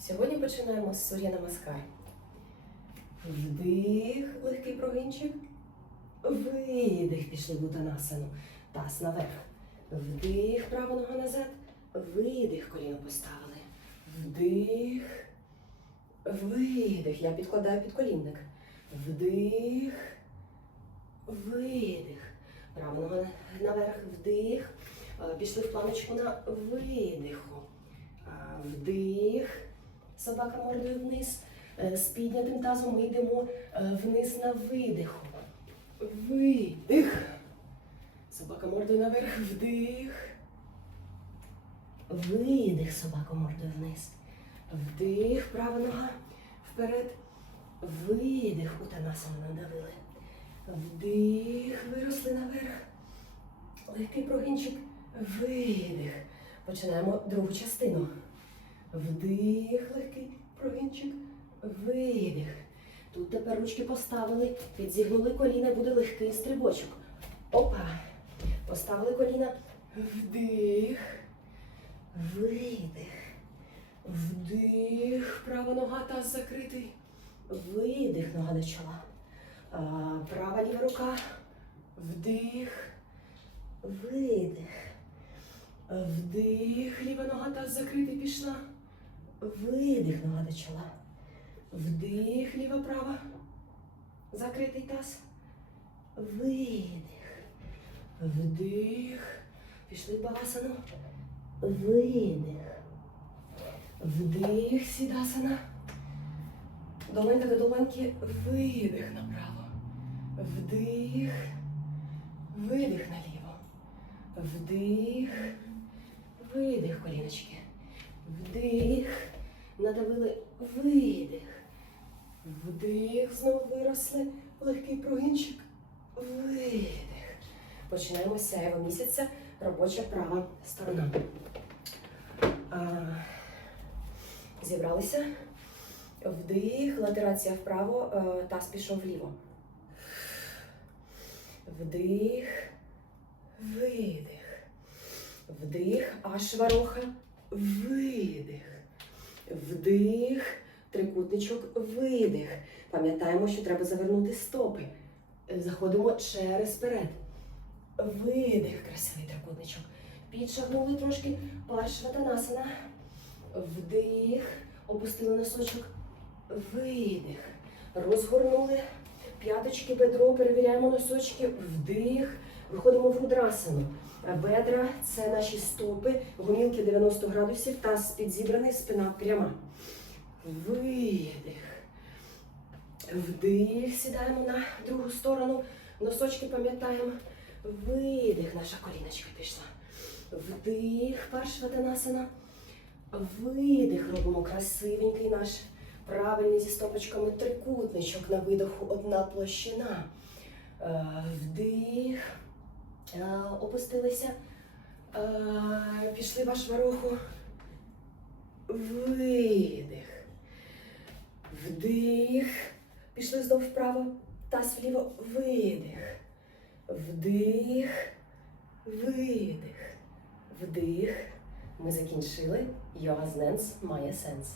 Сьогодні починаємо з Сур'я Намаскар. Вдих, легкий прогинчик. Видих, пішли в утанасану. Таз наверх. Вдих, права нога назад. Видих, коліно поставили. Вдих. Видих. Я підкладаю підколінник. Вдих. Видих. Права нога наверх. Вдих. Е, Пішли в планочку на видиху. Вдих. Собака мордою вниз. Е, З піднятим тазом ми йдемо е, вниз на видиху. Видих. Собака мордою наверх. Вдих. Видих. Собака мордою вниз. Вдих. Права нога вперед. Видих. Утанасану надавили. Вдих. Виросли наверх. Легкий прогинчик. Видих. Починаємо другу частину. Вдих, легкий прогинчик. Видих. Тут тепер ручки поставили, підзігнули коліна, буде легкий стрибочок. Опа. Поставили коліна. Вдих. Видих. Вдих. Права нога таз закритий. Видих, нога до чола. Права ліва рука. Вдих. Видих. Вдих, ліва нога таз закритий пішла. Видих, нога до чола. Вдих, ліва права. Закритий таз. Видих. Вдих. Пішли в. Видих. Вдих, сідасана. Долонька до долоньки. Видих направо. Вдих. Видих наліво. Вдих. Видих, коліночки. Вдих. Надавили видих. Вдих. Знову виросли. Легкий прогинчик. Видих. Починаємо з сяєва місяця. Робоча права сторона. А, зібралися. Вдих, латерація вправо, е, таз пішов вліво. Вдих, видих. Вдих, аж вароха, видих. Вдих, трикутничок, видих. Пам'ятаємо, що треба завернути стопи. Заходимо через перед. Видих, красивий трикутничок. Підшагнули трошки паршватанасана. Вдих, опустили носочок. Видих. Розгорнули п'яточки, бедро, перевіряємо носочки. Вдих. Виходимо в рудрасану. Бедра це наші стопи, гомілки 90 градусів, таз підзібраний, спина пряма. Видих. Вдих. Сідаємо на другу сторону. Носочки пам'ятаємо. Видих. Наша коліночка пішла. Вдих. Паршватанасана. Видих. Робимо красивенький наш правильний зі стопочками трикутничок на видоху одна площина. Е, Вдих. Е, Опустилися. Е, Пішли ваш вароху. Видих. Вдих. Пішли знов вправо. Таз вліво. Видих. Вдих. Видих. Вдих. Ми закінчили. Йога з Ненс має сенс.